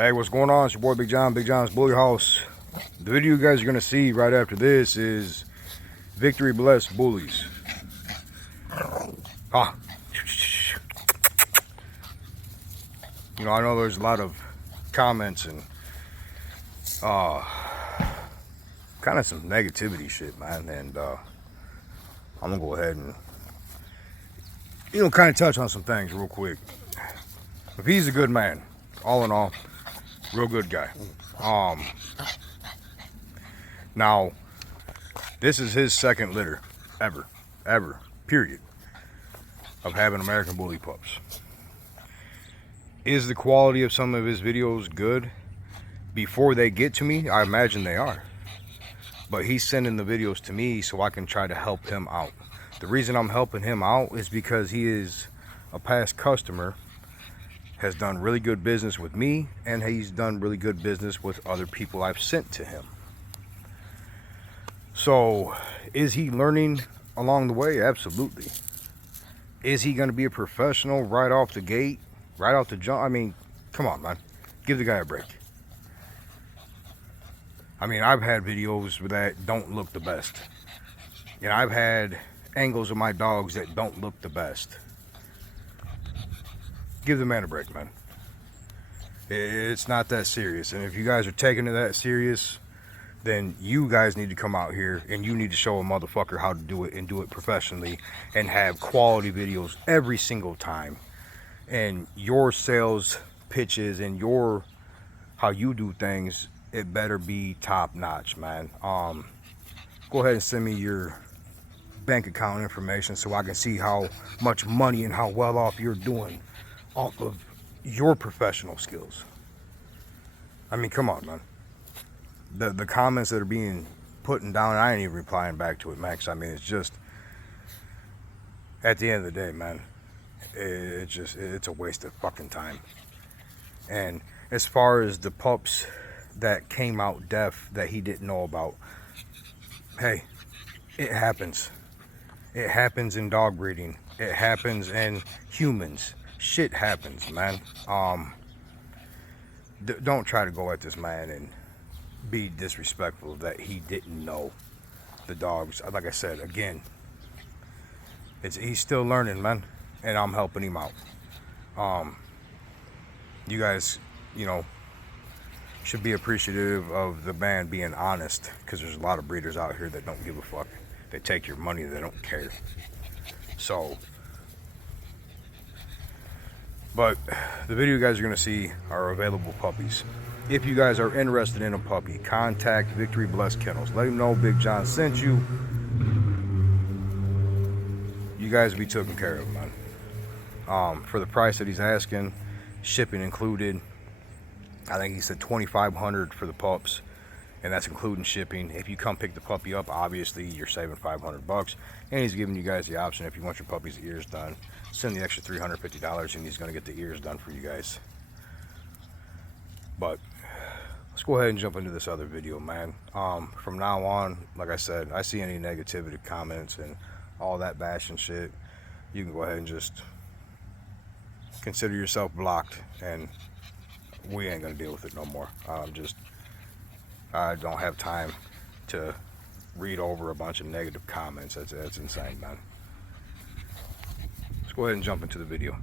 Hey, what's going on? It's your boy Big John, Big John's Bully House. The video you guys are going to see right after this is Victory Blessed Bullies. You know, I know there's a lot of comments and kind of some negativity shit, man. And I'm going to go ahead and, you know, kind of touch on some things real quick. If he's a good man, all in all, real good guy. Now, this is his second litter ever, period, of having American Bully pups. Is the quality of some of his videos good? Before they get to me, I imagine they are. But he's sending the videos to me so I can try to help him out. The reason I'm helping him out is because he is a past customer, has done really good business with me, and he's done really good business with other people I've sent to him. So, is he learning along the way? Absolutely. Is he going to be a professional right off the gate, right off the jump? I mean, come on, man. Give the guy a break. I mean, I've had videos that don't look the best. You know, I've had angles of my dogs that don't look the best. Give the man a break, man. It's not that serious. And if you guys are taking it that serious, then you guys need to come out here and you need to show a motherfucker how to do it and do it professionally and have quality videos every single time. And your sales pitches and your how you do things, it better be top notch, man. Go ahead and send me your bank account information so I can see how much money and how well off you're doing off of your professional skills. I mean, come on, man. The comments that are being put down, I ain't even replying back to it, Max. I mean, it's just, at the end of the day, man, it's a waste of fucking time. And as far as the pups that came out deaf that he didn't know about, hey, it happens. It happens in dog breeding. It happens in humans. Shit happens, man. Don't try to go at this man and be disrespectful that he didn't know the dogs. Like I said, again, he's still learning, man, and I'm helping him out. You guys, you know, should be appreciative of the man being honest, because there's a lot of breeders out here that don't give a fuck. They take your money, they don't care. So, but the video you guys are going to see are available puppies. If you guys are interested in a puppy, contact Victory Blessed Kennels. Let him know Big John sent you. You guys will be taken care of, man. For the price that he's asking, shipping included. I think he said $2,500 for the pups, and that's including shipping. If you come pick the puppy up, obviously you're saving $500, and he's giving you guys the option, if you want your puppy's ears done, send the extra $350 and he's going to get the ears done for you guys. But let's go ahead and jump into this other video, man. From now on, like I said, I see any negativity comments and all that bashing shit, you can go ahead and just consider yourself blocked, and we ain't gonna deal with it no more. I don't have time to read over a bunch of negative comments. That's insane, man. Let's go ahead and jump into the video.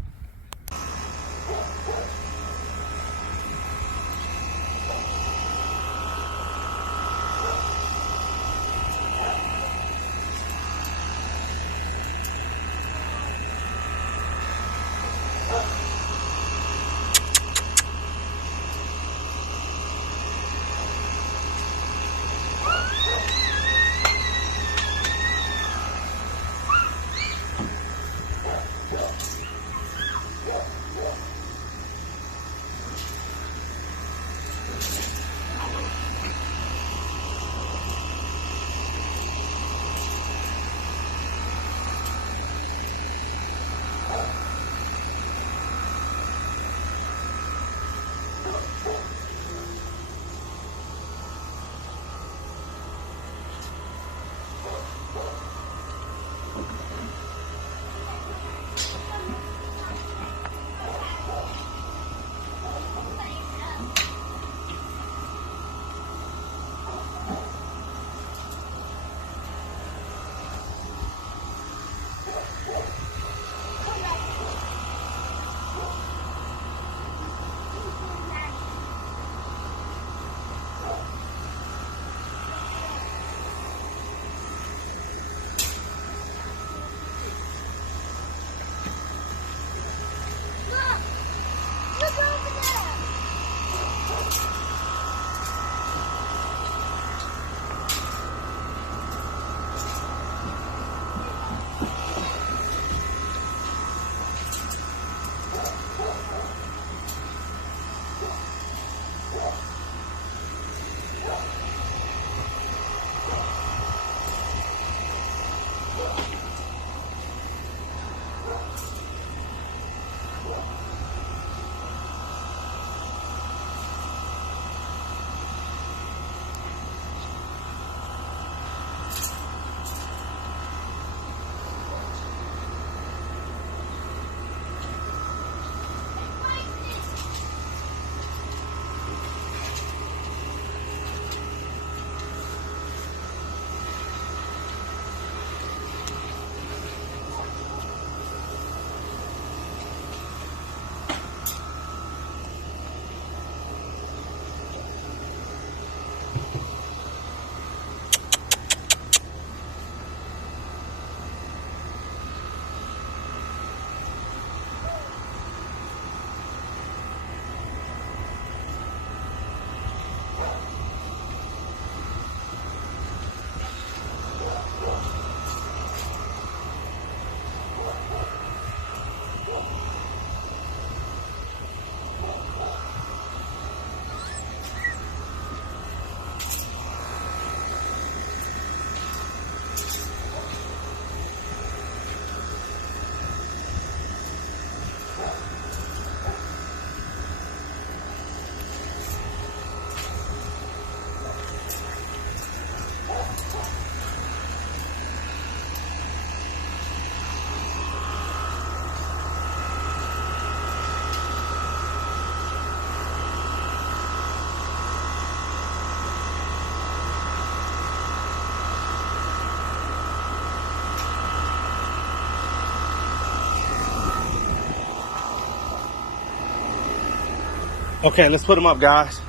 Okay, let's put them up, guys.